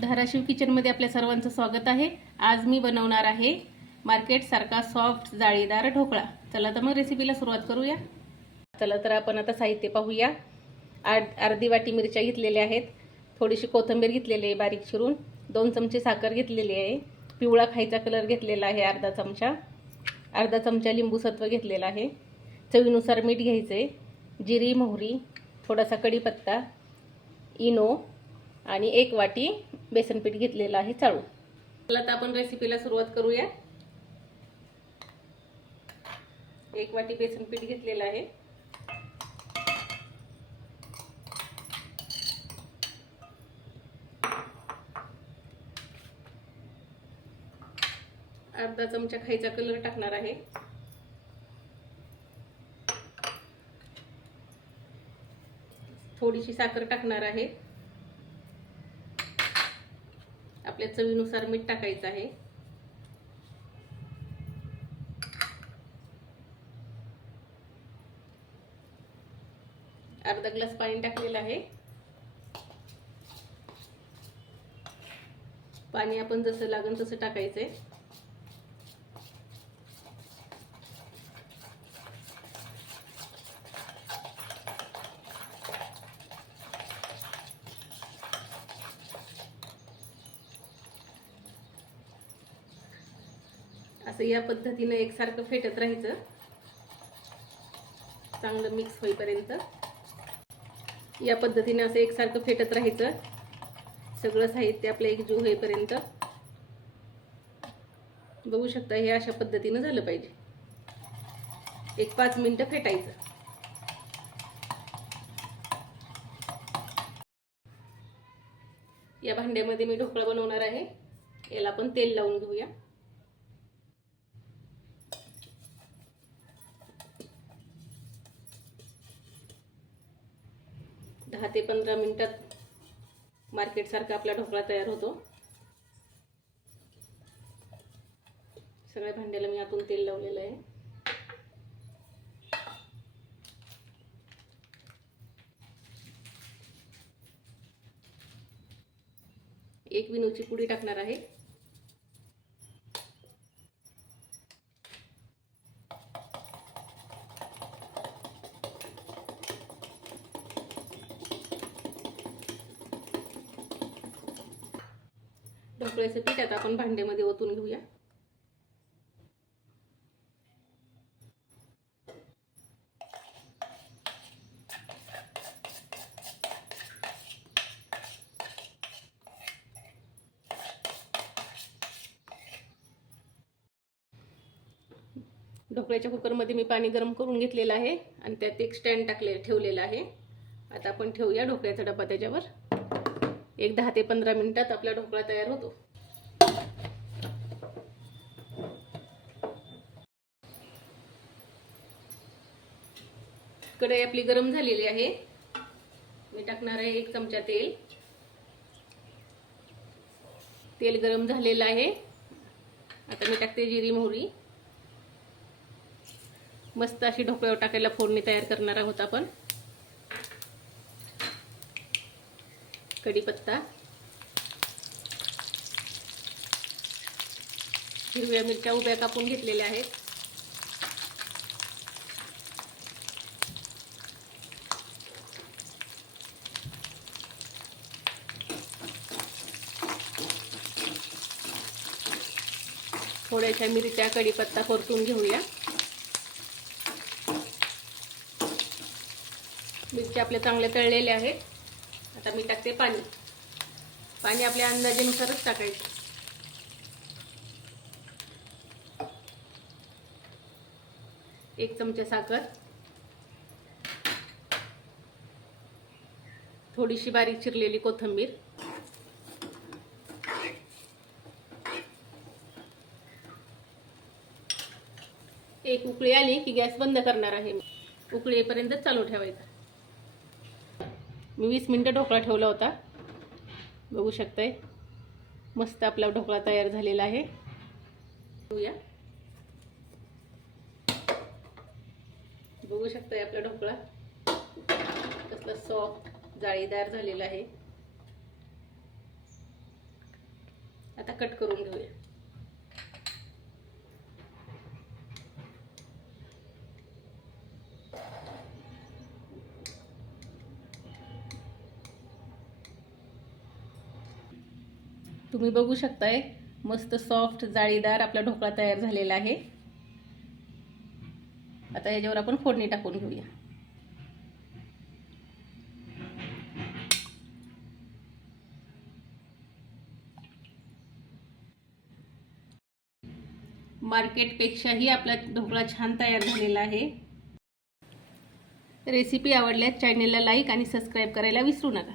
धाराशिव किचनमध्ये आपल्या सर्वांचं स्वागत आहे. आज मी बनवणार आहे मार्केटसारखा सॉफ्ट जाळीदार ढोकळा. चला तर मग रेसिपीला सुरुवात करूया. चला तर आपण आता साहित्य पाहूया. आड अर्धी वाटी मिरच्या घेतलेल्या आहेत. थोडीशी कोथिंबीर घेतलेली आहे बारीक चिरून. दोन चमचे साखर घेतलेली आहे. पिवळा खायचा कलर घेतलेला आहे अर्धा चमचा. अर्धा चमचा लिंबूसत्व घेतलेला आहे. चवीनुसार मीठ घ्यायचं आहे जिरी मोहरी थोडासा कढीपत्ता इनो आणि एक वाटी बेसन पीठ घेतलेलं आहे चाळू चला तर आपण रेसिपीला सुरुवात करूया. एक वाटी बेसन पीठ घेतलेलं आहे. अर्धा चमचा खायचा कलर टाकणार आहे. थोडीशी साखर टाकणार आहे. आपल्या चवीनुसार मीठ टाकायचं आहे. अर्धा ग्लास पाणी टाकलेलं आहे. पाणी आपण जसं लागेल तसं टाकायचंय. असं या पद्धतीनं एकसारखं फेटत राहायचं. चांगलं मिक्स होईपर्यंत. या पद्धतीने असं एकसारखं फेटत राहायचं. सगळं साहित्य आपलं एकजीव होईपर्यंत. बघू शकता हे अशा पद्धतीनं झालं पाहिजे. एक पाच मिनटं फेटायचं. या भांड्यामध्ये मी ढोकळा बनवणार आहे. याला आपण तेल लावून घेऊया. दहा ते पंधरा मिनटात मार्केटसारखा आपला ढोकळा तयार होतो. सगळ्या भांड्याला मी आतून तेल लावलेलं आहे. एक विनूची पुडी टाकणार आहे. ढोकळ्याचं पीठ आता आपण भांड्यामध्ये ओतून घेऊया. ढोकळ्याच्या कुकरमध्ये मी पाणी गरम करून घेतलेलं आहे आणि त्यात एक स्टँड टाकले ठेवलेलं आहे. आता आपण ठेवूया ढोकळ्याचा डबा त्याच्यावर. एक दहा ते पंधरा मिनिटात आपला ढोकळा तयार होतो. कढई आपली गरम झालेली आहे. मी टाकणार आहे एक चमचा तेल. तेल गरम झालेलं आहे. आता मी टाकते जिरी मोहरी. मस्त अशी ढोकळ्यावर टाकायला फोडणी तयार करणार आहोत आपण. कढीपत्ता. हिरव्या मिरच्या उभ्या कापून घेतलेल्या आहेत. थोड्याशा मिरच्या कढीपत्ता परतून घेऊया. मिरच्या आपल्या चांगल्या तळलेल्या आहेत. आता मी टाकते पाणी. पाणी आपल्या अंदाजेनुसारच टाकायचं. एक चमचा साखर. थोडीशी बारीक चिरलेली कोथिंबीर. एक उकळी आली की गॅस बंद करणार आहे उकळीपर्यंत चालू ठेवायचा. मी वीस मिनटं ढोकळा ठेवला होता. बघू शकताय. मस्त आपला ढोकळा तयार झालेला आहे. बघूया. बघू शकताय आपला ढोकळा. कसला सॉफ्ट जाळीदार झालेला आहे. आता कट करून घेऊया. तुम्ही बघू शकताय मस्त सॉफ्ट जाळीदार आपला ढोकळा तयार झालेला आहे. आता याच्यावर आपण फोडणी टाकून घेऊया. मार्केटपेक्षाही आपला ढोकळा छान तयार झालेला आहे. रेसिपी आवडल्यास चॅनेलला लाईक आणि सबस्क्राईब करायला विसरू नका.